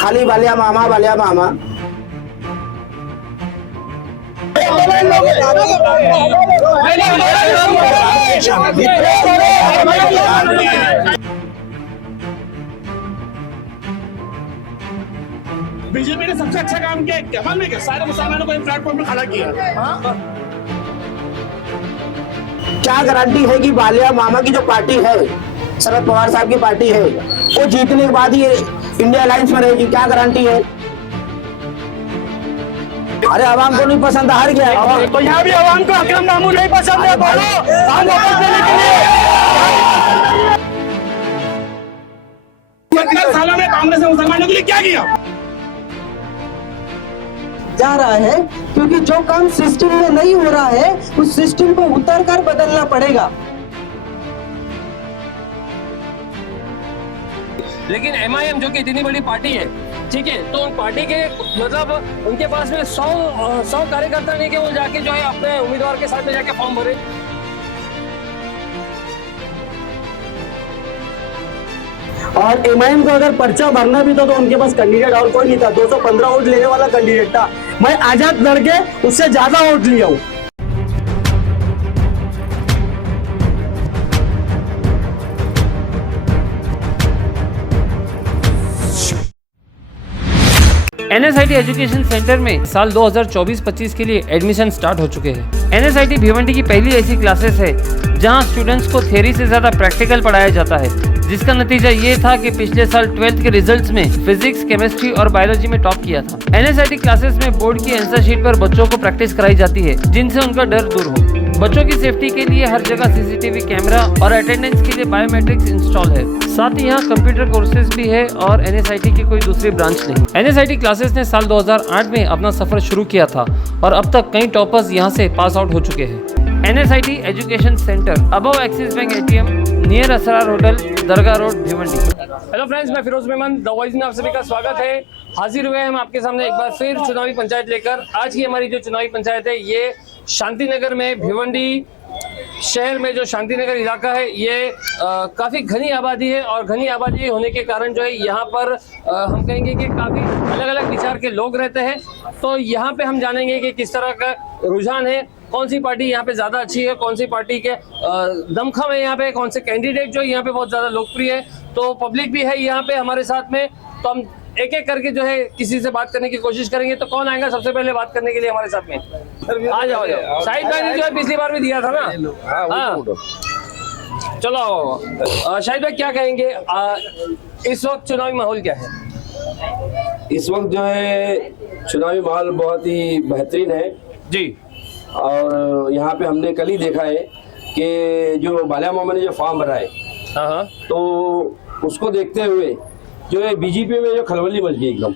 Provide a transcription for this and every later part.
खाली बालिया मामा बालिया मामा। बीजेपी ने सबसे अच्छा काम किया कमल में क्या सारे मुसलमानों को प्लेटफॉर्म पर खड़ा किया। क्या गारंटी है कि बालिया मामा की जो पार्टी है, शरद पवार साहब की पार्टी है, वो जीतने के बाद ही इंडिया अलायंस में रहेगी? क्या गारंटी है? अरे आवाम को नहीं पसंद, हार गया। तो यहाँ भी आवाम को अकरम मामू नहीं पसंद है, बोलो हम वापस लेने के लिए। सालों में कांग्रेस ने मुसलमानों के लिए क्या किया जा रहा है, क्योंकि जो काम सिस्टम में नहीं हो रहा है उस सिस्टम को उतर कर बदलना पड़ेगा। लेकिन MIM जो कि इतनी बड़ी पार्टी है, ठीक है, तो उन पार्टी के मतलब उनके पास में 100 कार्यकर्ता नहीं कि वो जाके जो है अपने उम्मीदवार के साथ में जाके फॉर्म भरे। और MIM को अगर पर्चा भरना भी था तो उनके पास कैंडिडेट और कोई नहीं था। 215 वोट लेने वाला कैंडिडेट था। मैं आजाद लड़के उससे ज्यादा वोट लिया हूँ। NSIT एजुकेशन सेंटर में साल 2024-25 के लिए एडमिशन स्टार्ट हो चुके हैं। NSIT भिवंडी की पहली ऐसी क्लासेस है जहां स्टूडेंट्स को थ्योरी से ज्यादा प्रैक्टिकल पढ़ाया जाता है, जिसका नतीजा ये था कि पिछले साल 12th के रिजल्ट्स में फिजिक्स, केमिस्ट्री और बायोलॉजी में टॉप किया था। NSIT क्लासेस में बोर्ड की आंसर शीट पर बच्चों को प्रैक्टिस कराई जाती है, जिनसे उनका डर दूर हो। बच्चों की सेफ्टी के लिए हर जगह CCTV कैमरा और अटेंडेंस के लिए बायोमेट्रिक्स इंस्टॉल है। साथ ही यहाँ कंप्यूटर कोर्सेज भी है और NSIT की कोई दूसरी ब्रांच नहीं। NSIT क्लासेस ने साल 2008 में अपना सफर शुरू किया था और अब तक कई टॉपर्स यहाँ से पास आउट हो चुके हैं। NSIT education centre, above Axis Bank ATM, near Asrar Hotel, Dargah Road, Bhiwandi. Hello friends, मैं फिरोज मेमन, द वॉइस में आप सभी का स्वागत है। हाजिर हुए हम आपके सामने एक बार फिर चुनावी पंचायत लेकर। आज की हमारी जो चुनावी पंचायत है ये शांतिनगर में, भिवंडी शहर में जो शांतिनगर इलाका है ये काफ़ी घनी आबादी है और घनी आबादी होने के कारण जो है यहाँ पर हम कहेंगे कि काफ़ी अलग अलग विचार के लोग रहते हैं। तो यहाँ पे हम जानेंगे कि किस तरह का रुझान है, कौन सी पार्टी यहाँ पे ज़्यादा अच्छी है, कौन सी पार्टी के दमखम है यहाँ पे, कौन से कैंडिडेट जो यहाँ पे बहुत ज़्यादा लोकप्रिय है। तो पब्लिक भी है यहाँ पे हमारे साथ में, तो हम एक एक करके जो है किसी से बात करने की कोशिश करेंगे। तो कौन आएगा सबसे पहले बात करने के लिए हमारे साथ में? आ जाओ शाहिद भाई ने जो है पिछली बार भी दिया था ना। हाँ चलो शाहिद भाई क्या कहेंगे, इस वक्त चुनावी माहौल क्या है? इस वक्त जो है चुनावी माहौल बहुत ही बेहतरीन है जी। और यहाँ पे हमने कल ही देखा है कि जो बालिया मामा ने जो फॉर्म भरा है, तो उसको देखते हुए जो है बीजेपी में जो खलबली मच गई एकदम।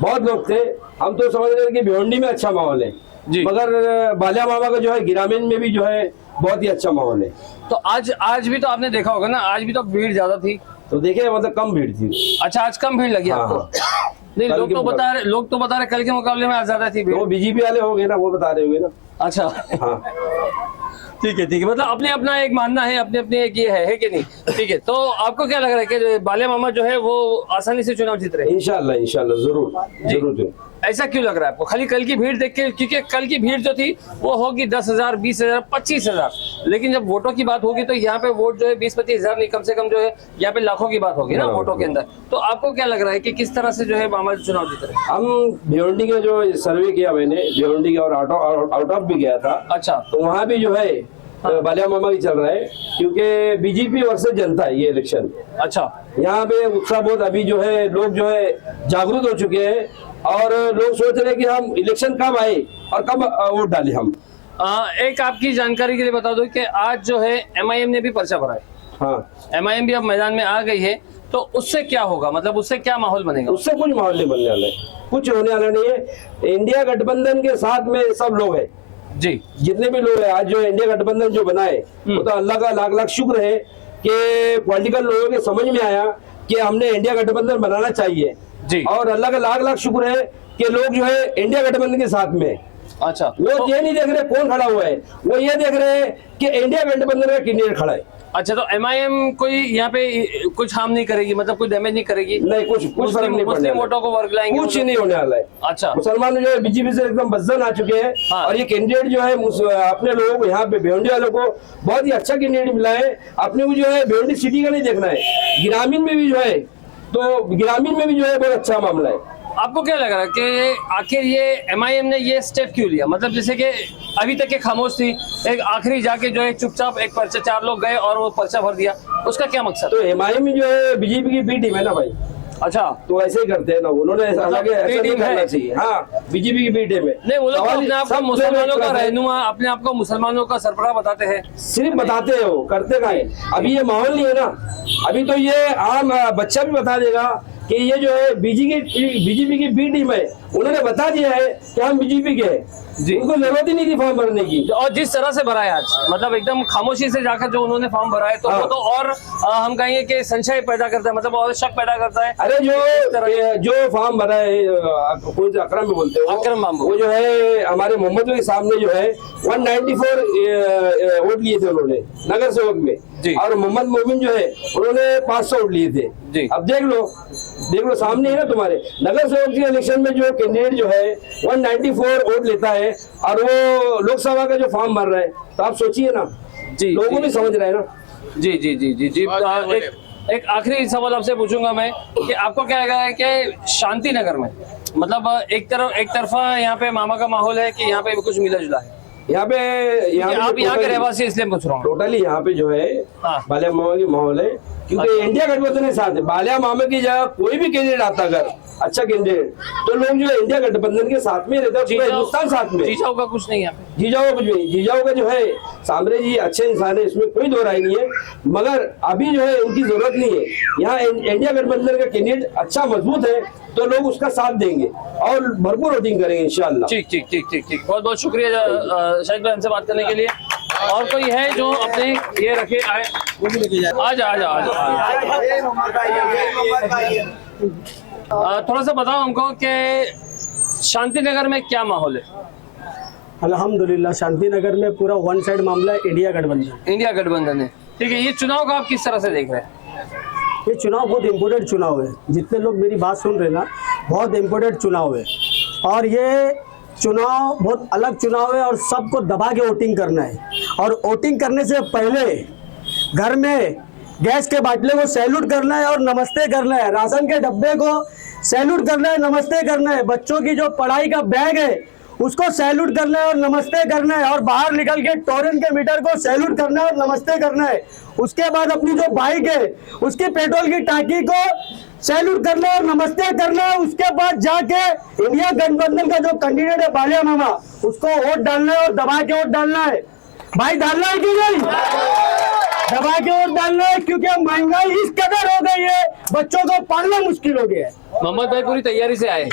बहुत लोग थे, हम तो समझ रहे थे कि भिवंडी में अच्छा माहौल है जी, मगर बालिया मामा का जो है ग्रामीण में भी जो है बहुत ही अच्छा माहौल है। तो आज भी तो आपने देखा होगा ना, आज भी तो भीड़ ज्यादा थी। तो देखे मतलब कम भीड़ थी। अच्छा, आज कम भीड़ लगी आपको? नहीं, लोग तो बता रहे कल के मुकाबले में आज ज्यादा थी भीड़। वो बीजेपी वाले हो गए ना, वो बता रहे होंगे ना। अच्छा हाँ ठीक है, मतलब अपने अपना एक मानना है, अपने अपने एक ये है कि नहीं? ठीक है, तो आपको क्या लग रहा है कि बालिया मामा जो है वो आसानी से चुनाव जीत रहे हैं? इंशाल्लाह जरूर। ऐसा क्यों लग रहा है आपको? खाली कल की भीड़ देख के? क्योंकि कल की भीड़ जो थी वो होगी 10,000, 20,000, 25,000, लेकिन जब वोटों की बात होगी तो यहाँ पे वोट जो है 20-25,000 नहीं, कम से कम जो है यहाँ पे लाखों की बात होगी ना वोटों के अंदर। तो आपको क्या लग रहा है कि किस तरह से जो है मामा चुनाव जीत रहे हैं? हम भिवंडी के जो सर्वे किया मैंने, भिवंडी और आउट ऑफ भी गया था। अच्छा, तो वहाँ भी जो है बालिया मामा की चल रहा है, क्योंकि बीजेपी वर्सेस जनता है ये इलेक्शन। अच्छा, यहाँ पे उत्साह बहुत, अभी जो है लोग जो है जागरूक हो चुके हैं और लोग सोच रहे हैं कि हम इलेक्शन कब आए और कब वोट डालें हम। एक आपकी जानकारी के लिए बता दो कि आज जो है MIM ने भी पर्चा भरा है। हाँ, MIM भी अब मैदान में आ गई है, तो उससे क्या होगा, मतलब उससे क्या माहौल बनेगा? उससे कुछ माहौल नहीं बनने वाला है, कुछ होने वाला नहीं है। इंडिया गठबंधन के साथ में सब लोग है जी, जितने भी लोग हैं। आज जो इंडिया गठबंधन जो बना है वो तो अल्लाह का लाख लाख शुक्र है कि पॉलिटिकल लोगों के समझ में आया कि हमने इंडिया गठबंधन बनाना चाहिए जी, और अल्लाह का लाख लाख शुक्र है कि लोग जो है इंडिया गठबंधन के साथ में। अच्छा, वो ये नहीं देख रहे कौन खड़ा हुआ है, वो ये देख रहे हैं कि इंडिया गठबंधन का कैंडिडेट खड़ा है। अच्छा, तो एमआईएम कोई यहाँ पे कुछ हार्म नहीं करेगी, मतलब कोई डैमेज नहीं करेगी? नहीं, कुछ फर्क नहीं पड़ने मुस्लिम वाला। वोटों को वर्ग लाएंगे? कुछ नहीं होने वाला है। अच्छा, मुसलमान जो है बीजेपी से एकदम बदजन आ चुके हैं। हाँ। और ये कैंडिडेट जो है अपने लोगों को यहाँ पे भिवंडी वालों को बहुत ही अच्छा कैंडिडेट मिला है। अपने को जो है भिवंडी सिटी का नहीं देखना है, ग्रामीण में भी जो है, तो ग्रामीण में भी जो है बहुत अच्छा मामला है। आपको क्या लग रहा है कि आखिर ये एमआईएम ने ये स्टेप क्यों लिया? मतलब जैसे कि अभी तक के खामोश थी, एक आखिरी जाके जो है चुपचाप एक पर्चा, 4 लोग गए और वो पर्चा भर दिया, उसका क्या मकसद? तो एमआईएम जो है बीजेपी की बी टीम है ना भाई, अच्छा, तो ऐसे ही करते हैं ना, उन्होंने ऐसा मतलब ऐसा बी नहीं टीम करना है। चाहिए। हाँ, बीजेपी की बी टीम है। नहीं, वो लोग तो सवाल अपने आप को सब मुसलमानों का लोग हैं। रहनुमा, अपने आप को मुसलमानों का सरबराह बताते हैं। सिर्फ बताते हैं, वो करते का है। अभी ये माहौल नहीं है ना, अभी तो ये आम बच्चा भी बता देगा कि ये जो है बीजेपी की बी टीम है। उन्होंने बता दिया है कि हम बीजेपी के हैं जी। उनको जरूरत ही नहीं थी फॉर्म भरने की। और जिस तरह से भरा है आज, मतलब एकदम खामोशी से जाकर जो उन्होंने फॉर्म भरा है, तो हाँ। वो तो और हम कहेंगे कि संशय पैदा करता है, मतलब और शक पैदा करता है। अरे जो फॉर्म भरा है, कौन से अकरम में बोलते हो, अकरम बाबू। वो जो है हमारे मोहम्मद के सामने जो है 194 वोट लिए थे उन्होंने नगर सेवक में जी। और मोहम्मद मोमिन जो है उन्होंने 500 वोट लिए थे जी। अब देख लो सामने है ना तुम्हारे। नगर सेवक के इलेक्शन में जो कैंडिडेट जो है 194 वोट लेता है और वो लोकसभा का जो फॉर्म भर रहा है, तो आप सोचिए ना, जी, लोगों जी। भी समझ रहे हैं ना। जी जी जी जी जी। एक आखिरी सवाल आपसे पूछूंगा मैं कि आपको क्या लगा है कि शांति नगर में, मतलब एक तरफा यहाँ पे मामा का माहौल है कि यहाँ पे कुछ मिला जुला है? यहाँ पे आप यहाँ के रहवासी इसलिए पूछ रहा हूँ। टोटली यहाँ पे जो है हाँ। बालिया मामा की माहौल है, क्योंकि इंडिया गठबंधन के साथ है। बालिया मामा की जगह कोई भी कैंडिडेट आता अगर अच्छा कैंडिडेट, तो लोग जो है इंडिया गठबंधन के साथ में रहते हैं, पूरा हिंदुस्तान साथ में। जीजाऊ का कुछ नहीं है यहाँ पे? जीजाऊ का कुछ नहीं, जीजाऊ का जो है सामरे जी अच्छे इंसान है, इसमें कोई दो राय नहीं है, मगर अभी जो है उनकी जरूरत नहीं है। यहाँ इंडिया गठबंधन का कैंडिडेट अच्छा मजबूत है, तो लोग उसका साथ देंगे और भरपूर वोटिंग करेंगे इंशाल्लाह। ठीक ठीक ठीक ठीक ठीक, बहुत बहुत शुक्रिया शाहिद भाई हमसे बात करने के लिए। और कोई है जो अपने ये रखे आए? आ थोड़ा सा बताओ हमको कि शांति नगर में क्या माहौल है? अल्हम्दुलिल्लाह शांति नगर में पूरा वन साइड मामला है, इंडिया गठबंधन। इंडिया गठबंधन है, ठीक है। ये चुनाव का आप किस तरह से देख रहे हैं? ये चुनाव बहुत इम्पोर्टेंट चुनाव है, जितने लोग मेरी बात सुन रहे हैं ना, बहुत इम्पोर्टेंट चुनाव है। और ये चुनाव बहुत अलग चुनाव है और सबको दबा के वोटिंग करना है। और वोटिंग करने से पहले घर में गैस के बाटले को सैल्यूट करना है और नमस्ते करना है, राशन के डब्बे को सैल्यूट करना है, नमस्ते करना है, बच्चों की जो पढ़ाई का बैग है उसको सैल्यूट करना है और नमस्ते करना है, और बाहर निकल के टोरेंट के मीटर को सैल्यूट करना है और नमस्ते करना है। उसके बाद अपनी जो बाइक है उसकी पेट्रोल की टांकी को सैल्यूट करना है और नमस्ते करना है। उसके बाद जाके इंडिया गठबंधन का जो कैंडिडेट है बालिया मामा, उसको वोट डालना है और दबा के वोट डालना है। भाई डालना है कि नहीं? दबा के वोट डालना है, क्योंकि महंगाई इस कदर हो गई है, बच्चों को पालना मुश्किल हो गया है। मोहम्मद भाई पूरी तैयारी से आए?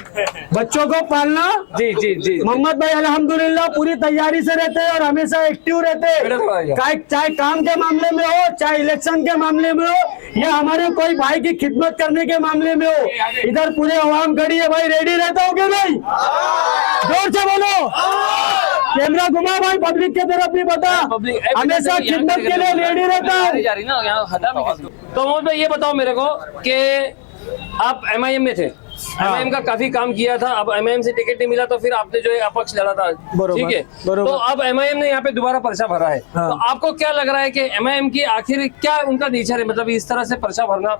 बच्चों को पालना, जी जी जी। मोहम्मद भाई अल्हम्दुलिल्लाह पूरी तैयारी से रहते हैं और हमेशा एक्टिव रहते हैं, चाहे काम के मामले में हो, चाहे इलेक्शन के मामले में हो, या हमारे कोई भाई की खिदमत करने के मामले में हो। इधर पूरे अवाम खड़ी है भाई, रेडी रहता हो क्या नहीं? जोर से बोलो, कैमरा घुमा भाई, पब्लिक की तरफ भी बता, हमेशा खिदमत के लिए रेडी रहता हूँ। तो मोहम्मद भाई ये बताओ मेरे को कि आप एमआईएम में थे, एमआईएम का काफी काम किया था, अब एमआईएम से टिकट नहीं मिला तो फिर आपने जो है अपक्ष लड़ा था, ठीक है? तो अब एमआईएम ने यहाँ पे दोबारा पर्चा भरा है, तो आपको क्या लग रहा है कि एमआईएम की आखिर क्या उनका नेचर है, मतलब इस तरह से पर्चा भरना?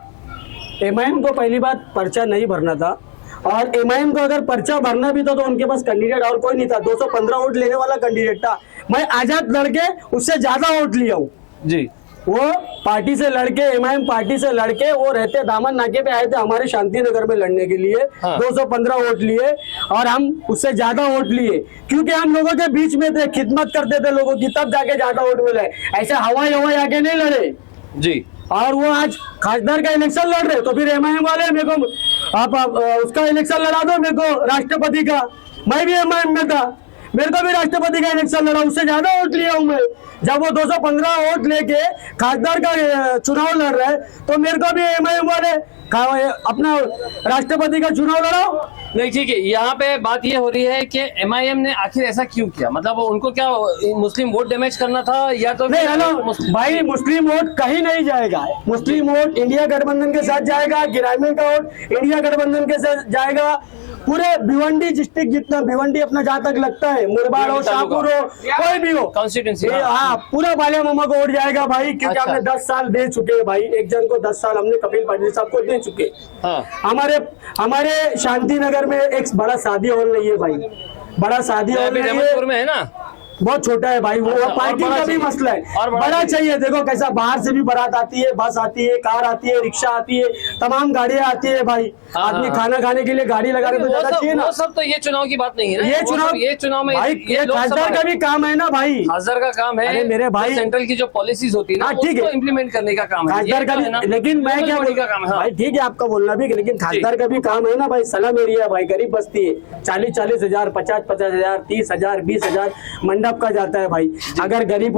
एमआईएम को पहली बात पर्चा नहीं भरना था, और एमआईएम को अगर पर्चा भरना भी था तो उनके पास कैंडिडेट और कोई नहीं था, 215 वोट लेने वाला कैंडिडेट था। मैं आजाद लड़के उससे ज्यादा वोट लिया हूँ जी। वो पार्टी से लड़के, एमआईएम पार्टी से लड़के, वो रहते दामन नाके पे आए थे हमारे शांति नगर में लड़ने के लिए। 215 वोट लिए और हम उससे ज्यादा वोट लिए, क्योंकि हम लोगों के बीच में थे, खिदमत करते थे लोगों की, तब जाके ज्यादा वोट मिले। ऐसे हवाई आके नहीं लड़े जी। और वो आज खासदार का इलेक्शन लड़ रहे, तो फिर एमआईएम वाले मेरे को आप उसका इलेक्शन लड़ा दो, मेरे को राष्ट्रपति का। मैं भी एमआईएम में था, मेरे को भी राष्ट्रपति का इलेक्शन लड़ा, उससे ज्यादा वोट लिया हूँ मैं। जब वो 215 वोट लेके खासदार का चुनाव लड़ रहे, तो मेरे को भी एमआईएम वाले अपना राष्ट्रपति का चुनाव लड़ाओ। नहीं ठीक है, यहाँ पे बात ये हो रही है कि एमआईएम ने आखिर ऐसा क्यों किया, मतलब उनको क्या मुस्लिम वोट डैमेज करना था या तो नहीं हेलो भाई, मुस्लिम वोट कहीं नहीं जाएगा। मुस्लिम वोट इंडिया गठबंधन के साथ जाएगा, ग्रामीण का वोट इंडिया गठबंधन के साथ जाएगा। पूरे भिवंडी डिस्ट्रिक्ट जितना भिवंडी अपना जहाँ तक लगता है, मुरबाड हो, शाहपुर हो, कोई भी हो, कॉन्स्टिट्यूंसी, हाँ पूरा बालिया मामा को वोट जाएगा भाई, क्योंकि अच्छा। हमने 10 साल दे चुके हैं भाई, एक जन को 10 साल हमने कपिल पाटिल साहब को दे चुके। हाँ। हमारे शांति नगर में एक बड़ा शादी हॉल नहीं है भाई, बड़ा शादी हॉल नहीं है, रहमतपुर में है ना, बहुत छोटा है भाई वो, अच्छा, पार्किंग का भी मसला है, और बड़ा चाहिए। देखो कैसा बाहर से भी बारात आती है, बस आती है, कार आती है, रिक्शा आती है, तमाम गाड़ियां आती है भाई। आदमी खाना खाने के लिए गाड़ी लगा रहे तो ज्यादा चाहिए ना। वो सब तो ये चुनाव की बात नहीं है ना, ये चुनाव में भाई, ये खासदार का भी काम है ना भाई, खासदार का काम है। अरे मेरे भाई, सेंट्रल की जो पॉलिसीज होती है ना, ठीक है, उसको इम्प्लीमेंट करने का काम है खासदार का भी। लेकिन मैं क्या का काम है भाई, ठीक है आपका बोलना भी, लेकिन खासदार का भी काम है ना भाई। सलाम एरिया भाई, गरीब बस्ती है, 40-40 हजार, 50-50 हजार, 30 हजार, 20 हजार मंडप का जाता है भाई। अगर गरीब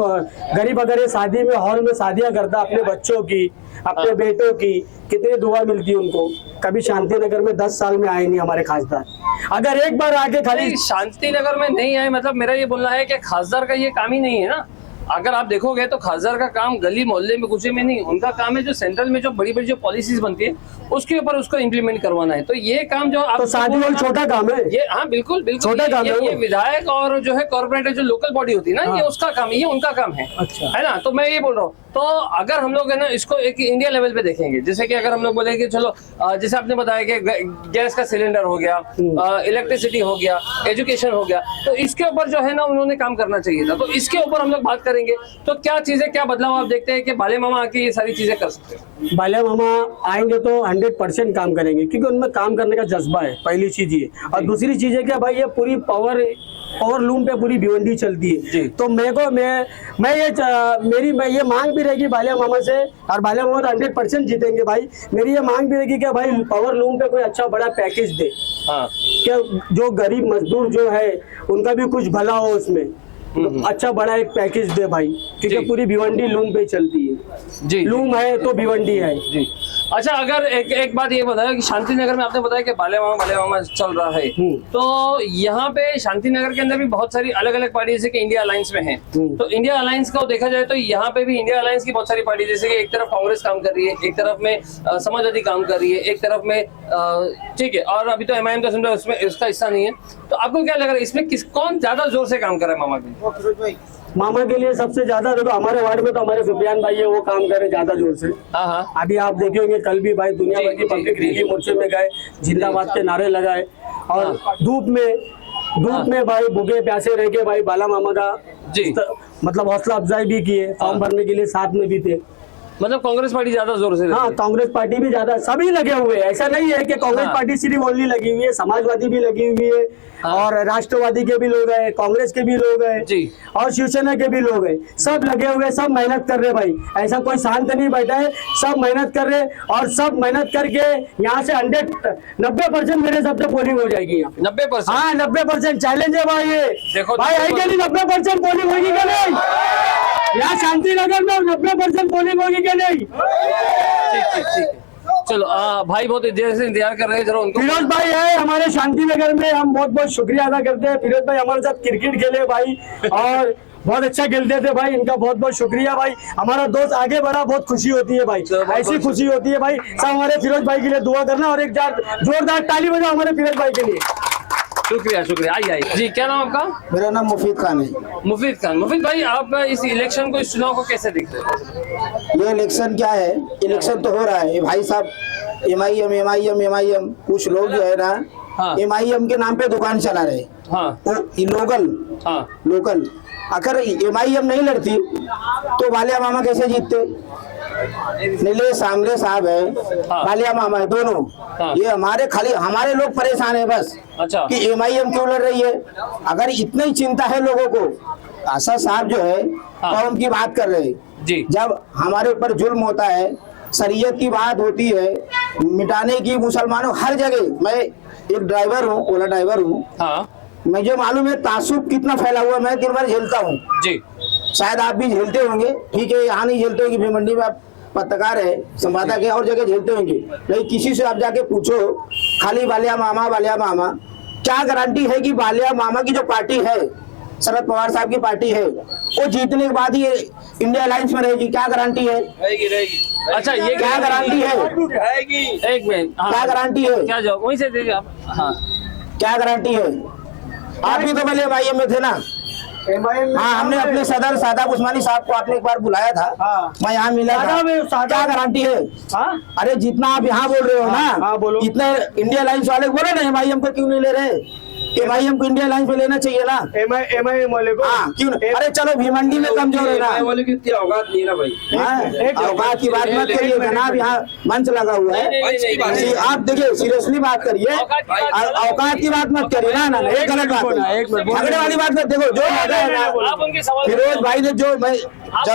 अगर ये शादी में हॉल में शादियां करता अपने बच्चों की, अपने बेटों की, कितनी दुआ मिलती उनको। कभी शांति नगर में 10 साल में आए नहीं हमारे खासदार, अगर एक बार आके खाली शांति नगर में नहीं आए, मतलब मेरा ये बोलना है कि खासदार का ये काम ही नहीं है ना। अगर आप देखोगे तो खासदार का काम गली मोहल्ले में कुछ में नहीं, उनका काम है जो सेंट्रल में जो बड़ी बड़ी जो पॉलिसीज बनती है उसके ऊपर उसको इम्प्लीमेंट करवाना है। तो ये काम जो आप तो शादी हॉल छोटा काम है ये, हाँ बिल्कुल बिल्कुल, छोटा काम है ये विधायक और जो है कॉर्पोरेटर जो लोकल बॉडी होती है ना, ये उसका काम है, ये उनका काम है, अच्छा। है ना। तो मैं ये बोल रहा हूँ, तो अगर हम लोग है ना इसको एक इंडिया लेवल पे देखेंगे, जैसे कि अगर हम लोग बोले कि चलो जैसे आपने बताया कि गैस का सिलेंडर हो गया, इलेक्ट्रिसिटी हो गया, एजुकेशन हो गया, तो इसके ऊपर जो है ना उन्होंने काम करना चाहिए था। तो इसके ऊपर हम लोग बात करेंगे, तो क्या चीजें, क्या बदलाव आप देखते हैं कि बाले मामा आके ये सारी चीजें कर सकते हैं? बालिया मामा आएंगे तो 100% काम करेंगे, क्योंकि उनमें काम करने का जज्बा है, पहली चीज ये। और दूसरी चीज है क्या भाई, ये पूरी पावर लूम पे पूरी भिवंडी चलती है। तो मैं ये मांग भी रहेगी बालिया मामा से, और बालिया मामा तो 100% जीतेंगे भाई। मेरी ये मांग भी रहेगी कि भाई पावर लूम पे कोई अच्छा बड़ा पैकेज दे, क्या जो गरीब मजदूर जो है उनका भी कुछ भला हो उसमें, तो अच्छा बड़ा एक पैकेज दे भाई, क्योंकि पूरी भिवंडी लूम पे चलती है जी, लूम है तो भिवंडी है जी। अच्छा, अगर एक बात ये बताया कि शांति नगर में आपने बताया कि बाले मामा चल रहा है, तो यहाँ पे शांति नगर के अंदर भी बहुत सारी अलग अलग पार्टी जैसे कि इंडिया अलायंस में है। तो इंडिया अलायंस को देखा जाए तो यहाँ पे भी इंडिया अलायंस की बहुत सारी पार्टी, जैसे कि एक तरफ कांग्रेस काम कर रही है, एक तरफ में समाजवादी काम कर रही है, एक तरफ में ठीक है, और अभी तो एमआईएम तो समझो उसमें उसका हिस्सा नहीं है। तो आपको क्या लग रहा है इसमें कौन ज्यादा जोर से काम कर रहा है मामा के? मामा के लिए सबसे ज्यादा देखो हमारे वार्ड में तो हमारे सुफियान भाई है, वो काम कर रहे ज्यादा जोर से। अभी आप देखे होंगे कल भी भाई दुनिया भर की पब्लिक रैली मोर्चे में गए, जिंदाबाद के नारे लगाए, और धूप में भाई भूखे प्यासे रह के भाई बाला मामा का मतलब हौसला अफजाई भी किए, फॉर्म भरने के लिए साथ में भी थे। मतलब कांग्रेस पार्टी ज्यादा जोर से, हाँ कांग्रेस पार्टी भी ज्यादा, सभी लगे हुए हैं, ऐसा नहीं है कि कांग्रेस पार्टी सिर्फ ओनली लगी हुई है, समाजवादी भी लगी हुई है, और राष्ट्रवादी के भी लोग हैं, कांग्रेस के भी लोग हैं, और शिवसेना के भी लोग हैं, सब लगे हुए, सब मेहनत कर रहे भाई। ऐसा कोई शांत नहीं बैठा है, सब मेहनत कर रहे, और सब मेहनत करके यहाँ से 90% मेरे सबसे पोलिंग हो जाएगी यहाँ 90%। हाँ 90% चैलेंज है भाई, ये देखो भाई है क्या नहीं, 90% पोलिंग होगी क्या नहीं यहाँ शांति नगर में, 90% पोलिंग होगी क्या नहीं? ठीक। चलो भाई बहुत देर से इंतजार कर रहे हैं, जरा उनको। फिरोज भाई है हमारे शांति नगर में, हम बहुत बहुत शुक्रिया अदा करते हैं। फिरोज भाई हमारे साथ क्रिकेट खेले भाई, और बहुत अच्छा खेलते थे भाई, इनका बहुत बहुत शुक्रिया भाई। हमारा दोस्त आगे बढ़ा, बहुत खुशी होती है भाई, ऐसी खुशी होती है भाई। सब हमारे फिरोज भाई के लिए दुआ करना, और एक जोरदार ताली बजाओ हमारे फिरोज भाई के लिए। शुक्रिया। आइए जी, क्या नाम आपका? मेरा नाम मुफीद खान है। मुफीद भाई, आप इस इलेक्शन को, इस चुनाव को कैसे देख रहे हैं? ये इलेक्शन क्या है, इलेक्शन तो हो रहा है भाई साहब, एमआईएम कुछ लोग जो है ना एमआईएम के नाम पे दुकान चला रहे, लोकल। अगर एमआईएम नहीं लड़ती तो बालिया मामा कैसे जीतते? नीलेश सांबले साहब है, बालिया मामा है, दोनों। ये हमारे लोग परेशान है बस, कि एमआईएम क्यों लड़ रही है। अगर इतनी चिंता है लोगों को, आशा साहब जो है कौम की बात कर रहे हैं, जब हमारे ऊपर जुल्म होता है, शरीयत की बात होती है, मिटाने की मुसलमानों हर जगह। मैं एक ड्राइवर हूँ, ओला ड्राइवर हूँ, मुझे मालूम है तासुब कितना फैला हुआ, मैं दिन भर झेलता हूँ, शायद आप भी झेलते होंगे, ठीक है, यहाँ नहीं झेलते होंगे, भिवंडी में आप पत्रकार है, संवाददाता के और जगह झेलते होंगे, नहीं किसी से आप जाके पूछो, खाली बालिया मामा क्या गारंटी है कि बालिया मामा की जो पार्टी है, शरद पवार साहब की पार्टी है, वो जीतने के बाद ही इंडिया अलायंस में रहेगी? क्या गारंटी है? रहेगी। अच्छा, ये क्या गारंटी है? एक मिनट, हाँ, क्या गारंटी है? क्या जवाब वहीं से दीजिए आप। हाँ, क्या गारंटी है? आप भी तो पहले एमआईएम में थे ना? हाँ, हमने अपने सदर सादाब उस्मानी साहब को आपने एक बार बुलाया था, मैं यहाँ मिला था। क्या गारंटी है? अरे जितना आप यहाँ बोल रहे हो ना, इतने इंडिया अलायंस वाले बोले ना एमआईएम को क्यों नहीं ले रहे? एमआईएम को इंडिया अलायंस में लेना चाहिए ना। एमआईएम वाले को क्यों? अरे चलो भिवंडी में कमजोर है ना, वाले की इतनी औकात नहीं है ना भाई। औकात की बात मत करिए जनाब, यहाँ मंच लगा हुआ है। आप देखिए, सीरियसली बात करिए, औकात की बात मत करिए ना। एक गलत बात है, झगड़े वाली बात मत। देखो जो फिरोज भाई ने जो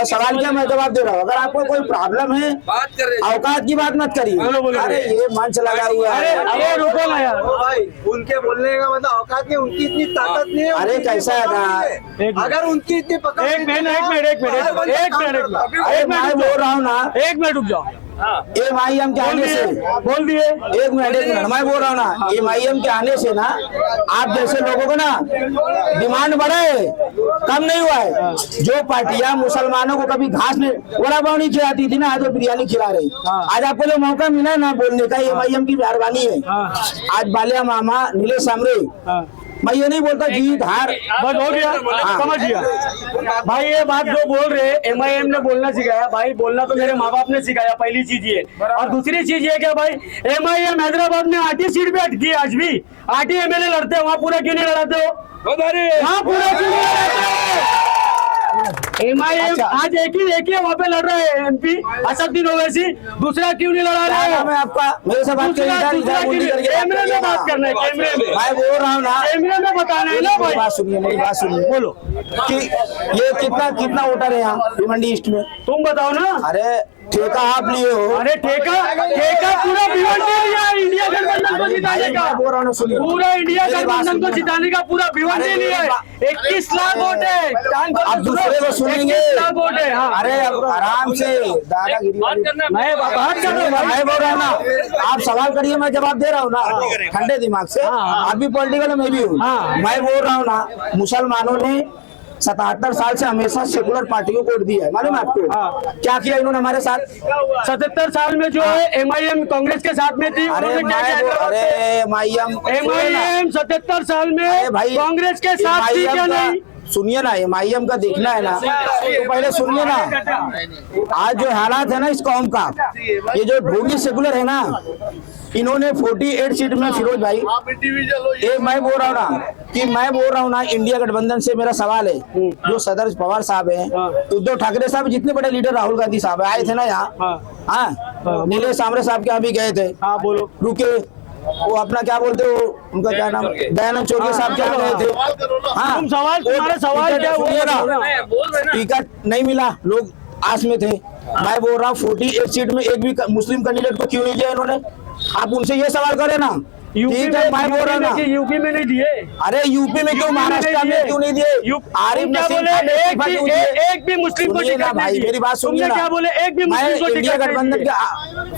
सवाल किया, मैं जवाब दे रहा हूँ। अगर आपको कोई प्रॉब्लम है, औकात की बात मत करिए। अरे ये मंच लगा हुआ है, रुको ना यार, उनके बोलने का मतलब औकात नहीं, उनकी इतनी ताकत नहीं है। अरे कैसा है ना, अगर उनकी इतनी पकड़, एक मिनट मैं बोल रहा हूँ ना, एक मिनट रुक जाओ। एमआईएम के आने से बोल दिए। एक मिनट मैं बोल रहा हूँ ना, एमआईएम के आने से ना आप जैसे लोगों को ना डिमांड बढ़े, कम नहीं हुआ है। जो पार्टियां मुसलमानों को कभी घास में वड़ा पाव नहीं खिलाती थी ना, आज वो बिरयानी खिला रही। आज आपको जो मौका मिला ना बोलने का, एमआईएम की मेहरबानी है। आज बालिया मामा, नीलेश सामरे, मैं ये नहीं बोलता जीत हार, बस हो गया, समझ गया भाई। ये बात जो बोल रहे एमआईएम ने बोलना सिखाया भाई, बोलना तो मेरे माँ बाप ने सिखाया, पहली चीज ये। और दूसरी चीज ये क्या भाई, एमआईएम हैदराबाद में 8 सीट पे अटकी है, आज भी 8 एमएलए लड़ते हो, वहाँ पूरा क्यों नहीं लड़ाते हो? वहाँ पूरा क्यों नहीं लड़ाते हो? एमआईएम आज एक ही वहाँ पे लड़ रहे हैं एमपी असदुद्दीन ओवैसी, दूसरा क्यों नहीं लड़ा रहे हैं? मैं आपका मेरे से बात कैमरे में बात करना है, कैमरे में मैं बोल रहा हूँ ना, कैमरे में बताना है ना भाई। बात सुनिए, मेरी बात सुनिए, बोलो कि ये कितना वोटर है यहाँ भिवंडी ईस्ट में? तुम बताओ ना। अरे ठेका आप लिए हो? अरे ठेका पूरा भिवंडी लिया है इंडिया गठबंधन को जिताने का। बोल रहा हूँ सुनिए, पूरा इंडिया गठबंधन को जिताने का पूरा भिवंडी लिया है। 21 लाख वोट है। आप दूसरे को सुनेंगे। 21 लाख वोट है। हाँ, अरे अब आराम से दादागिरी बात करना, मैं बात कर रहा हूँ, मैं बोल रहा हूँ ना, आप सवाल करिए, मैं जवाब दे रहा हूँ ना ठंडे दिमाग से। आप भी पॉलिटिकल, मैं भी हूँ। मैं बोल रहा हूँ ना, मुसलमानों ने 77 साल से हमेशा सेकुलर पार्टियों को वोट दिया है, मालूम है आपको? क्या किया इन्होंने हमारे साथ? 77 साल में जो है एमआईएम कांग्रेस के साथ में थी, उन्होंने क्या किया? अरे एमआईएम 77 साल में भाई कांग्रेस के साथ थी क्या नहीं? सुनिए ना, एमआईएम का देखना है ना तो पहले सुनिए ना। आज जो हालात है ना इस कौम का, ये जो ढोंगी सेकुलर है ना, इन्होंने 48 सीट में, फिरोज भाई एक मैं बोल रहा हूँ ना इंडिया गठबंधन से मेरा सवाल है, जो सदर पवार साहब हैं, उद्धव ठाकरे साहब, जितने बड़े लीडर राहुल गांधी साहब आए थे ना यहाँ, हाँ, नीलेश सामरे साहब के यहाँ भी गए थे। हाँ बोलो। रुके, वो अपना क्या बोलते हो, उनका क्या नाम, दयानंद चौरगे साहब क्या गए थे। हाँ, तुम्हारा सवाल क्या है? टिकट नहीं मिला, लोग आस में थे। मैं बोल रहा हूँ 48 सीट में एक भी मुस्लिम कैंडिडेट को क्यों नहीं दिया इन्होंने? आप उनसे ये सवाल करें ना। यूपी में नहीं दिए। अरे यूपी में क्यों, महाराष्ट्र में क्यों नहीं दिए? आरिफ नसीम एक भी मुस्लिम को टिकट नहीं दिए। मेरी बात सुनिए ना, क्या बोले? एक भी मुस्लिम को इंडिया टिकट गठबंधन के,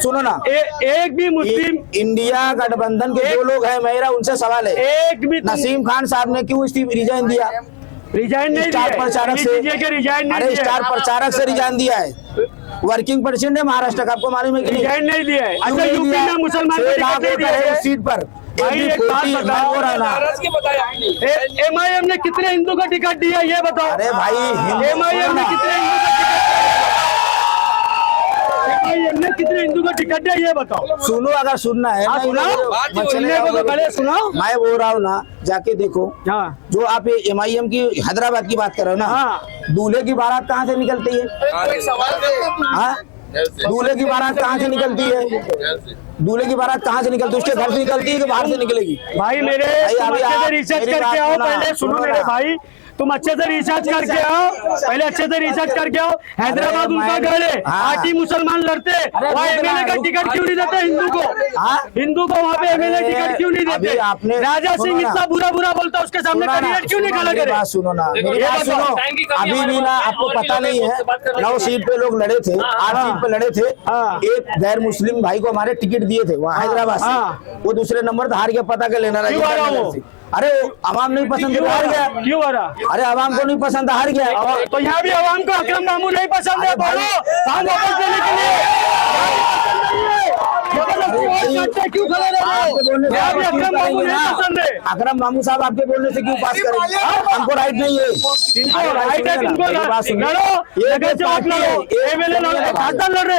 सुनो ना, एक भी मुस्लिम, इंडिया गठबंधन के जो लोग हैं, मेरा उनसे सवाल है, एक भी नसीम खान साहब ने क्यों रिजाइन दिया? रिजाइन नहीं स्टार प्रचारक से, अरे स्टार प्रचारक से रिजाइन दिया है। वर्किंग प्रेसिडेंट है महाराष्ट्र का, आपको मालूम है कि रिजाइन नहीं दिया है? अच्छा, यूपी में मुसलमान को टिकट नहीं दिया है उस सीट पर। भाई एक बात बताओ, एमआईएम ने कितने हिंदू को टिकट दिया ये बताओ? अरे भाई, एमआईएम ने कितने हिंदू को टिकट दिया ये बताओ? सुनो, अगर सुनना है सुनाओ। मैं बोल रहा हूँ ना, जाके देखो। जो आप एमआईएम की हैदराबाद की बात कर रहे हो ना, दूल्हे की बारात कहाँ से निकलती है? हाँ, दूल्हे की बारात कहाँ से निकलती है? दूल्हे की बारात कहाँ से निकलती है? उसके घर से निकलती है कि बाहर से निकलेगी? भाई मेरे रिसर्च करके आओ, पहले सुनो मेरे भाई। तुम अच्छे से रिसर्च करके आओ, पहले अच्छे से रिसर्च करके आओ। हैदराबाद उनका घर है, 8 ही मुसलमान लड़ते, वहाँ एमएलए का टिकट क्यों नहीं देते हिंदू को वहाँ पे एमएलए टिकट क्यों नहीं देते? राजा सिंह इतना बुरा बोलता, उसके सामने कैंडिडेट क्यों नहीं खड़ा करे? सुनो ना, मेरी बात सुनो। अभी भी ना आपको पता नहीं है, 9 सीट पे लोग लड़े थे, 8 सीट पे लड़े थे। एक गैर मुस्लिम भाई को हमारे टिकट दिए थे वहाँ हैदराबाद से, वो दूसरे नंबर था, हार के पता कर लेना। अरे आवाम नहीं पसंद, हार गया। क्यों हारा? अरे आवाम को नहीं पसंद, हार गया। तो यहाँ भी आवाम को अकरम मामू नहीं पसंद है, बोलो हम वापस देने के लिए क्यों खड़े रहे? अकरम मामू साहब आपके बोलने से क्यों पास करेंगे? हमको राइट नहीं है,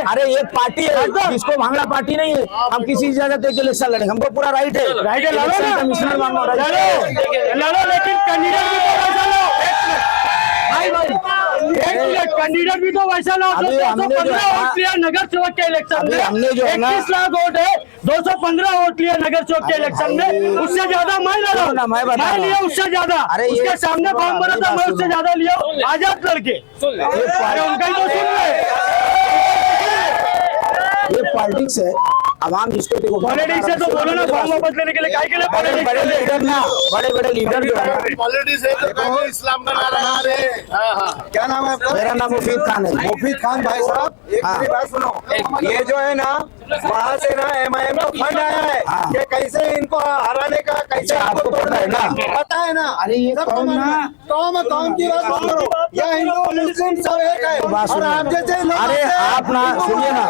अरे एक पार्टी है जिसको भांगड़ा पार्टी नहीं है, हम किसी इजाजत के इलेक्शन लड़ेंगे, हमको पूरा राइट है। कमिश्नर मांगो लड़ो, लेकिन कैंडिडेट भी तो वैसा लो। 215 वोट लिया नगर चौक के इलेक्शन में, हमने जो 21 लाख वोट है, 215 वोट लिया नगर चौक के इलेक्शन में, उससे ज्यादा मैं लड़ा, मैं लिया उससे ज्यादा। उसके सामने फॉर्म भरा था, मैं उससे ज्यादा लिया आजाद लड़के। अरे उनका ही तो सुन रहे, ये पॉलिटिक्स है। आवाम जिसको देखो पॉलिटिक्स है तो बोलो ना, फॉर्म वापस लेने के लिए काय के लिए? बड़े लीडर ना, बड़े लीडर जो है पॉलिटिक्स है तो इस्लाम का नारा लगा रहे हैं। क्या नाम है? मेरा नाम मुफीद खान है। मुफीद खान भाई साहब, एक मेरी बात सुनो। ये जो है ना, वहाँ से ना MIM का फंड आया है कि कैसे इनको हराने का, कैसे आपको पता है ना? पता है ना? अरे ये कौन की बात करो, या हिंदू मुस्लिम सब एक है। और आप जैसे लोग, अरे आप ना सुनिए ना,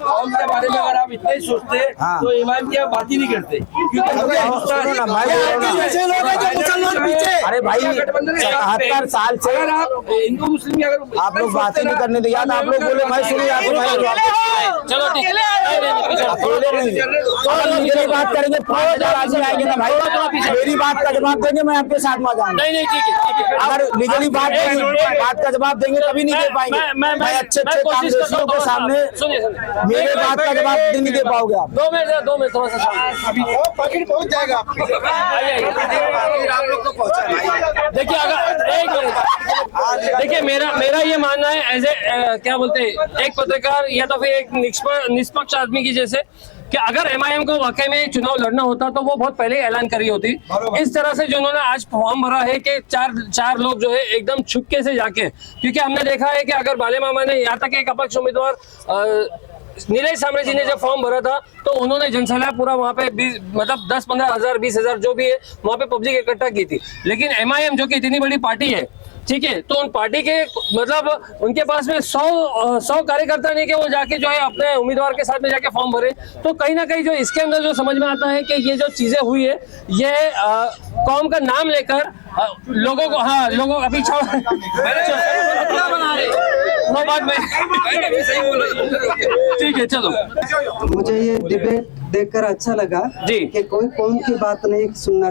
कौम के बारे में अगर आप इतना ही सोचते तो इमाम की आप बात ही नहीं करते, अरे भाई 77 साल से हिंदू मुस्लिम की अगर आप लोग बात ही नहीं करने दिया, आप लोग बोले मैं सुनिए आपको, चलो ठीक है, मेरी बात करेंगे 5000 आदमी आएंगे ना भाई, मेरी बात का जवाब देंगे, मैं आपके साथ में जाऊंगा। नहीं ठीक है, अगर लीगली बात का जवाब देंगे तभी नहीं दे पाएंगे। मैं अच्छे कांग्रेसियों के सामने मेरे बात का जवाब नहीं दे पाओगे आप। 2 मिनट थोड़ा सा पकड़ पहुंच जाएगा आपके। आप लोग को पहुंचा। देखिए, अगर एक मिनट, देखिए मेरा ये मानना है एज ए क्या बोलते हैं, एक पत्रकार या तो फिर एक निष्पक्ष आदमी की जैसे, कि अगर MIM को वाकई में चुनाव लड़ना होता तो वो बहुत पहले ऐलान करी होती। इस तरह से जो उन्होंने आज फॉर्म भरा है कि चार लोग जो है एकदम छुपके से जाके, क्योंकि हमने देखा है कि अगर बाले मामा ने, यहाँ तक एक अपक्ष उम्मीदवार नीलेश सांबरे जी ने जब फॉर्म भरा था तो उन्होंने जनसंख्या पूरा वहाँ पे मतलब 10-15 हजार 20 हजार जो भी है वहाँ पे पब्लिक इकट्ठा की थी। लेकिन MIM जो कि इतनी बड़ी पार्टी है, ठीक है, तो उन पार्टी के मतलब उनके पास में 100 कार्यकर्ता नहीं कि वो जाके जो है अपने उम्मीदवार के साथ में जाके फॉर्म भरे। तो कहीं ना कहीं जो इसके अंदर जो समझ में आता है कि ये जो चीजें हुई है, ये कौम का नाम लेकर लोगों को, लोगों का पीछा बना रहे, वो बात में ठीक है। चलो, मुझे ये डिबेट देखकर अच्छा लगा जी कि कोई कौम की बात नहीं सुनना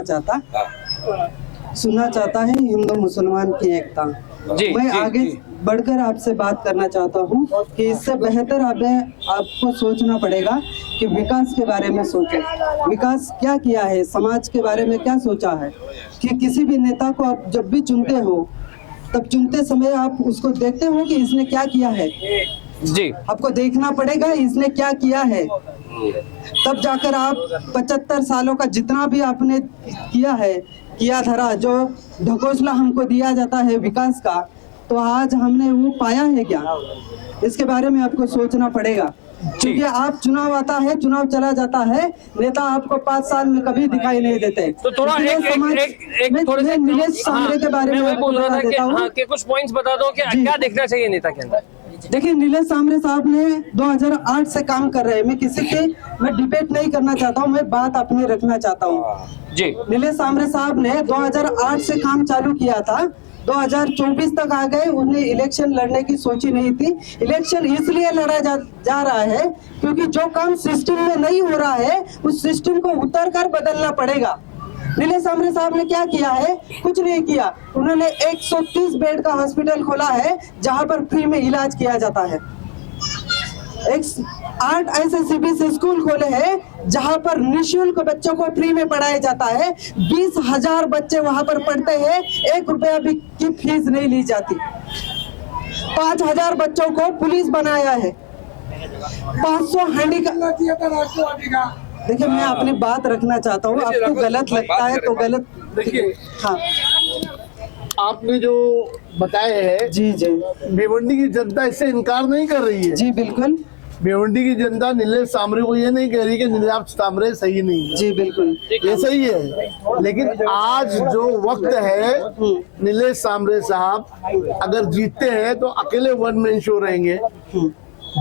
चाहता है हिंदू मुसलमान की एकता। मैं आगे बढ़कर आपसे बात करना चाहता हूँ कि इससे बेहतर आपको सोचना पड़ेगा कि विकास के बारे में सोचें। विकास क्या किया है, समाज के बारे में क्या सोचा है, कि किसी भी नेता को आप जब भी चुनते हो तब चुनते समय आप उसको देखते हो कि इसने क्या किया है जी, आपको देखना पड़ेगा इसने क्या किया है, तब जाकर आप 75 सालों का जितना भी आपने किया धरा, जो ढकोसला हमको दिया जाता है विकास का, तो आज हमने वो पाया है क्या, इसके बारे में आपको सोचना पड़ेगा। क्योंकि आप चुनाव आता है, चुनाव चला जाता है, नेता आपको 5 साल में कभी दिखाई नहीं देते। तो थोड़ा एक थोड़े से नीलेश सांबरे के बारे में बोल रहा था कि कुछ पॉइंट्स बता दो कि क्या देखना चाहिए नेता के अंदर। देखिए, नीलेश सांबरे साहब ने 2008 से काम कर रहे हैं। मैं डिबेट नहीं करना चाहता हूँ, मैं बात अपनी रखना चाहता हूँ जी। नीलेश सांबरे साहब ने 2008 से काम चालू किया था, 2024 तक आ गए, उन्हें इलेक्शन लड़ने की सोची नहीं थी। इलेक्शन इसलिए लड़ा जा रहा है क्योंकि जो काम सिस्टम में नहीं हो रहा है उस सिस्टम को उतर कर बदलना पड़ेगा। नीलेश सांबरे साहब ने क्या किया है? कुछ नहीं किया। उन्होंने 130 बेड का हॉस्पिटल खोला है जहां पर फ्री में इलाज किया जाता है। 8 ऐसे सीबीएसई स्कूल खोले हैं जहां पर निःशुल्क बच्चों को फ्री में पढ़ाया जाता है। 20,000 बच्चे वहां पर पढ़ते हैं, 1 रुपया भी की फीस नहीं ली जाती। 5,000 बच्चों को पुलिस बनाया है। 500 हैंडीकैप। देखिए, मैं अपनी बात रखना चाहता हूँ, आपको गलत लगता है तो गलत। देखिए, हाँ आपने जो बताए हैं, जी जी भिवंडी की जनता इससे इनकार नहीं कर रही है। जी बिल्कुल भिवंडी की जनता नीलेश सामरे को ये नहीं कह रही कि नीलेश सामरे सही नहीं है, जी बिल्कुल ये सही है। लेकिन आज जो वक्त है, नीलेश सामरे साहब अगर जीतते हैं तो अकेले वन मैन शो रहेंगे।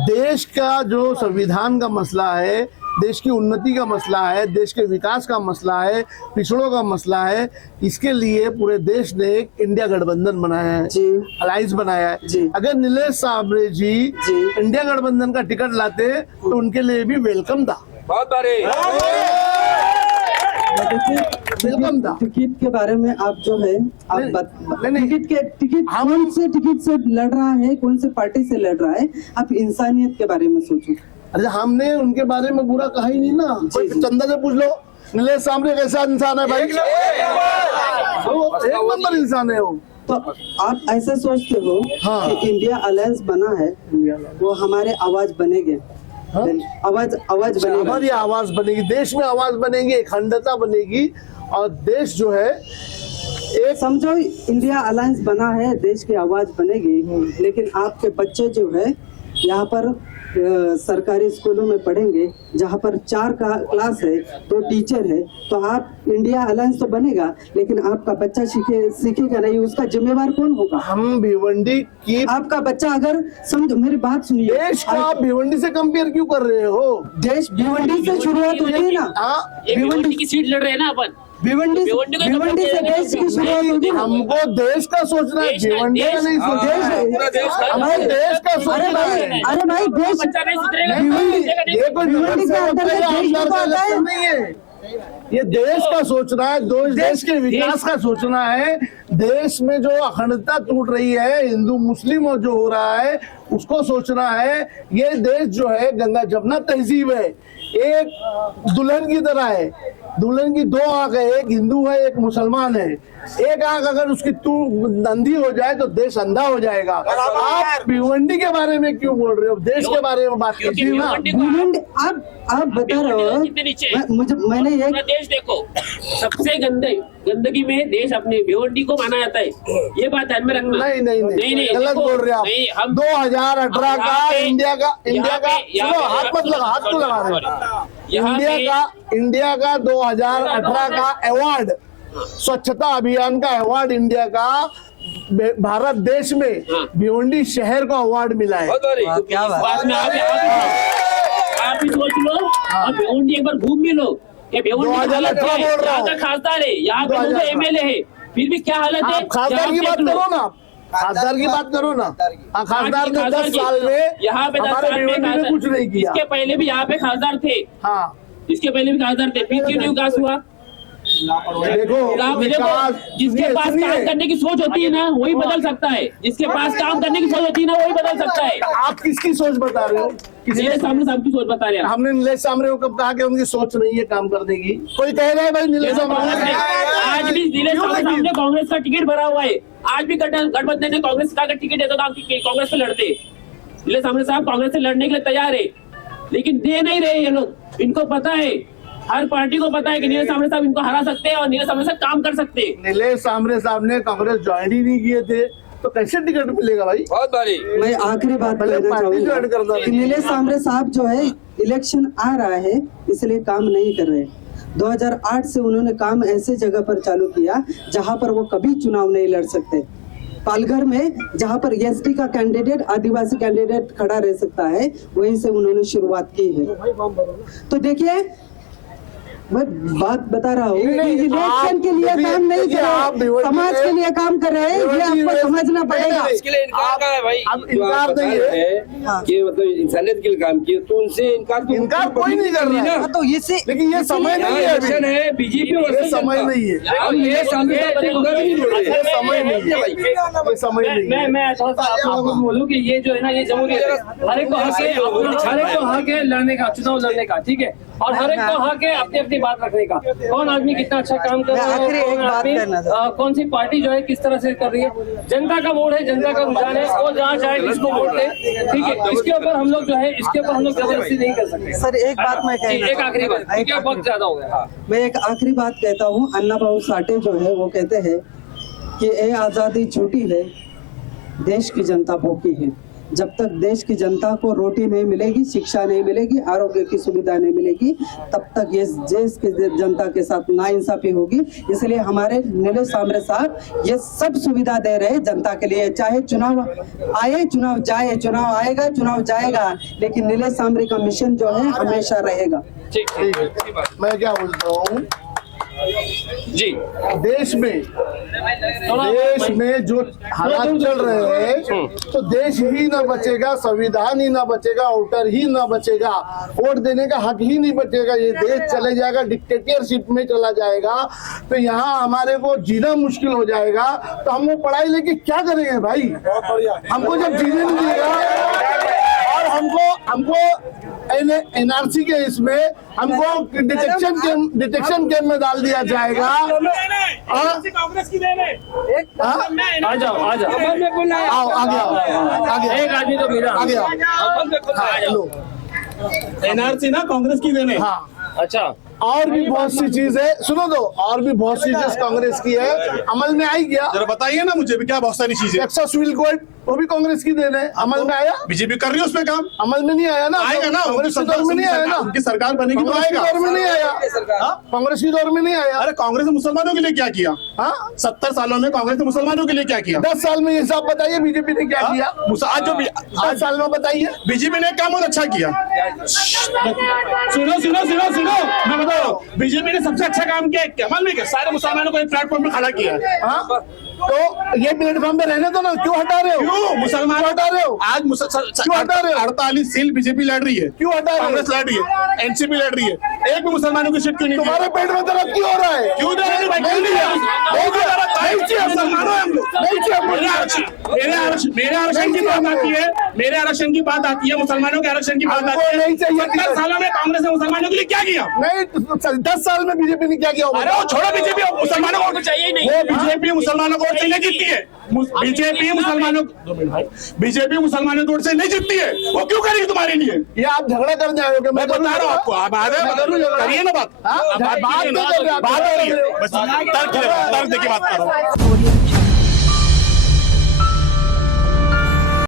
देश का जो संविधान का मसला है, देश की उन्नति का मसला है, देश के विकास का मसला है, पिछड़ों का मसला है, इसके लिए पूरे देश ने एक इंडिया गठबंधन बनाया है, जी अलायंस बनाया है। जी। अगर नीलेश साबरे जी इंडिया गठबंधन का टिकट लाते तो उनके लिए भी वेलकम था, बहुत बारी वेलकम था। टिकट के बारे में आप जो है आप नहीं। टिकट कौन से टिकट से लड़ रहा है, कौन से पार्टी से लड़ रहा है, आप इंसानियत के बारे में सोचो। अरे हमने उनके बारे में बुरा कहा ही नहीं ना। कोई चंदा से पूछ लो नीलेश सामरे कैसा इंसान है भाई, वो एक नंबर इंसान है वो। तो आप ऐसे सोचते हो कि इंडिया अलायंस बना है, वो हमारे आवाज बनेंगे, आवाज बनेगा, हमारी आवाज बनेगी, देश में आवाज बनेगी, अखंडता बनेगी, और देश जो है एक समझो इंडिया अलायंस बना है, देश की आवाज बनेगी। लेकिन आपके बच्चे जो है यहाँ पर सरकारी स्कूलों में पढ़ेंगे, जहाँ पर 4 क्लास है, 2 टीचर है, तो आप इंडिया अलायंस तो बनेगा, लेकिन आपका बच्चा सीखेगा नहीं, उसका जिम्मेवार कौन होगा? हम भिवंडी की, आपका बच्चा अगर समझो, मेरी बात सुनिए, देश को आप भिवंडी से कंपेयर क्यों कर रहे हो? देश भिवंडी से शुरुआत होती है ना, भिवंडी की सीट लड़ रहे हैं ना अपन, भिवंडी से देश की शुरुआत होगी। हमको देश का सोचना है, भिवंडी का नहीं सोचना है, हमें देश का सोचना है। अरे भाई देश ये कोई भिवंडी के अंतर्गत देश को आता है। नहीं है, ये देश का सोचना है, देश के विकास का सोचना है। देश में जो अखंडता टूट रही है, हिंदू मुस्लिम जो हो रहा है, उसको सोचना है। ये देश जो है गंगा जमुना तहजीब है, एक दुल्हन की तरह है। दुल्हन की 2 आंख है, एक हिंदू है, एक मुसलमान है। एक आंख अगर उसकी अंधी हो जाए तो देश अंधा हो जाएगा। आप भिवंडी के बारे में क्यों बोल रहे हो? देश के बारे में बात कीजिए ना। भिवंडी आप बता रहे हो, मुझे मैंने ये देश देखो, सबसे गंदगी में देश अपने भिवंडी को माना जाता है, ये बात ध्यान में रखना। नहीं, गलत बोल रहे हैं आप। 2018 का इंडिया का सुनो, हाथ मत लगा, हाथ को लगा रहे। इंडिया का 2018 का अवार्ड, स्वच्छता अभियान का अवार्ड इंडिया का भारत देश में भिवंडी शहर को अवार्ड मिला है। क्या बात आप ही सोच लो, आप भिवंडी एक बार घूम भी लो, ये भिवंडी खासदार है, यहाँ पे MLA है, फिर भी क्या हालत है। खासदार की बात करो ना, खासदार की बात करो ना। खासदार ने 10 साल में यहाँ पे हमारे भिवंडी में कुछ नहीं किया। इसके पहले भी यहाँ पे खासदार थे, हाँ, इसके पहले भी खासदार थे, फिर क्यों नहीं विकास हुआ? देखो, जिसके पास काम करने की सोच होती है ना, वही बदल सकता है। जिसके पास काम करने की सोच होती है ना, वही बदल सकता है। आप किसकी सोच बता रहे हो? नीलेश सामरे साहब की सोच बता रहे हैं। हमने नीलेश सामरे को कब कहा कि उनकी सोच नहीं है काम करने की? कोई कह रहा है भाई नीलेश सामरे? आज भी नीलेश सामरे ने कांग्रेस का टिकट भरा हुआ है, आज भी गठबंधन ने कांग्रेस का टिकट देता तो कांग्रेस से लड़ते। नीलेश सामरे साहब कांग्रेस से लड़ने के लिए तैयार है, लेकिन दे नहीं रहे ये लोग। इनको पता है, हर पार्टी को पता है कि नीलेश सामरे साहब इनको हरा सकते हैं और नीलेश सामरे साहब काम कर सकते हैं। नीलेश सामरे साहब ने कांग्रेस ज्वाइन ही नहीं किए थे, तो कैसे टिकट मिलेगा भाई? बहुत बारी। मैं आखिरी बात कहना चाहूंगा कि नीलेश सामरे साहब जो है, इलेक्शन आ रहा है इसलिए काम नहीं कर रहे। 2008 से उन्होंने काम ऐसे जगह पर चालू किया जहां पर वो कभी चुनाव नहीं लड़ सकते। पालघर में जहां पर एसटी का कैंडिडेट, आदिवासी कैंडिडेट खड़ा रह सकता है, वहीं से उन्होंने शुरुआत की है। तो देखिए, मैं बात बता रहा हूँ नहीं, कि इलेक्शन के लिए देखिए, काम नहीं देखिए, कर आप रहे, भिवंडी समाज में- के लिए काम कर रहे हैं, ये भिवंडी आपको में- समझना पड़ेगा। नहीं, इसके लिए इनकार का है भाई। अब जो आप इनकार बता नहीं रहे है। हैं कि मतलब इंसानियत के लिए काम किए, तो उनसे इनकार कोई नहीं कर रहा है। हाँ, तो इससे लेकिन ये समय नहीं है अभी, इलेक्शन है, बीजेपी ये समय नहीं है, हम ये सामने सामने उधर नहीं बोल रहे। ये समय नहीं है, ये समय नहीं है। मैं थोड़ा सा आपको बोलूं कि ये जो है ना, ये जमहूरियत है। हर एक को हक है लड़ने का, चुनाव लड़ने का, ठीक है। और हर एक को हक है अपनी अपनी बात रखने का। कौन आदमी कितना अच्छा काम कर रहा है, आखिरी एक कौन बात आदमी कहना चाहता कौन सी पार्टी जो है किस तरह से कर रही है। जनता का वोट है, जनता का रुझान है, वो जहाँ चाहे जिसको वोट दे, ठीक है। इसके ऊपर हम लोग जो है, इसके ऊपर हम लोग जबरदस्ती नहीं कर सकते। सर एक बात मैं कहना एक आखिरी बात, क्योंकि वक्त ज्यादा हो गया। मैं एक आखिरी बात कहता हूँ। अन्ना भाऊ साठे जो है वो कहते हैं कि ये आज़ादी झूठी है, देश की जनता भूखी है। जब तक देश की जनता को रोटी नहीं मिलेगी, शिक्षा नहीं मिलेगी, आरोग्य की सुविधा नहीं मिलेगी, तब तक ये देश की जनता के साथ नाइंसाफी होगी। इसलिए हमारे नीलेश सांबरे साहब ये सब सुविधा दे रहे हैं जनता के लिए। चाहे चुनाव आए, चुनाव जाए, चुनाव आएगा, चुनाव जाएगा, लेकिन नीलेश सांबरे का मिशन जो है हमेशा रहेगा। ठीक है, मैं क्या बोलता हूँ, जी देश में जो हालात चल रहे हैं, तो देश ही ना बचेगा, संविधान ही ना बचेगा, वोटर ही ना बचेगा, वोट देने का हक ही नहीं बचेगा। ये देश चले जाएगा, डिक्टेटरशिप में चला जाएगा, तो यहाँ हमारे को जीना मुश्किल हो जाएगा। तो हम वो पढ़ाई लेके क्या करेंगे भाई? हमको जब जीने नहीं देगा और हमको एनआरसी के इसमें हमको डिटेक्शन कैंप में डाल दिया जाएगा। कांग्रेस की देन है। आ जाओ आ जाओ, आओ आगे आओ, आगे एक आदमी तो मेरा आगे आओ। आ जाओ। एनआरसी ना कांग्रेस की देन है। हाँ, अच्छा, और भी बहुत सी चीज है, सुनो तो, और भी बहुत सी चीज कांग्रेस की है, अमल में आई क्या? जरा बताइए ना मुझे भी, क्या बहुत सारी चीजें टेक्सास व्हील कोड, वो भी कांग्रेस की देन है, अमल में आया? बीजेपी कर रही है उसमें काम, अमल में नहीं आया ना, आएगा ना। कांग्रेस के दौर में नहीं आया ना, उनकी सरकार बनेगी तो कांग्रेस के आएगा। दौर में नहीं आया, हाँ? कांग्रेस के दौर में नहीं आया। अरे कांग्रेस ने मुसलमानों के लिए क्या किया? हाँ, 70 सालों में कांग्रेस ने मुसलमानों के लिए क्या किया? 10 साल में ये हिसाब बताइए बीजेपी ने क्या किया? आज जो 10 साल में बताइए। बीजेपी ने काम बहुत अच्छा किया। सुनो सुनो सुनो सुनो, मैं बता रहा हूँ, बीजेपी ने सबसे अच्छा काम किया कमाल में, क्या सारे मुसलमानों को एक प्लेटफॉर्म पे खड़ा किया। हाँ, तो ये प्लेटफॉर्म पे रहने दो ना, क्यों हटा रहे हो? क्यों मुसलमान हटा रहे हो? आज क्यों हटा रहे हो? 48 सीट बीजेपी लड़ रही है, क्यों हटा रहे हो? कांग्रेस लड़ रही है, एनसीपी लड़ रही है, एक भी मुसलमानों की सीट क्यों नहीं दी? तुम्हारे पेट में दर्द क्यों हो रहा है? क्यों दे रहे हो भाई? नहीं दिया, नहीं दिया, नहीं चाहिए, मुसलमानों हैं हम लोग। नहीं चाहिए हमको। मेरे आरक्षण की बात आती है, मेरे आरक्षण की बात आती है, मुसलमानों के आरक्षण की बात हमको आती है। नहीं चाहिए। 70 सालों में कांग्रेस ने मुसलमानों के लिए क्या किया? नहीं, 10 साल में बीजेपी ने क्या किया होगा? अरे वो छोड़ो, बीजेपी मुसलमानों को चाहिए ही नहीं। वो बीजेपी मुसलमानों को वोट से नहीं जीतती है। बीजेपी मुसलमानों को वोट से नहीं जीतती है। वो क्यों करेगी तुम्हारे लिए? ये आप झगड़ा करने आए हो? मैं बता रहा हूँ आपको, आप आ रहे हैं, करिए ना बात। बात बात तो कर रहे हो। हो रही है, बस तर्क देके बात कर रहा हूँ।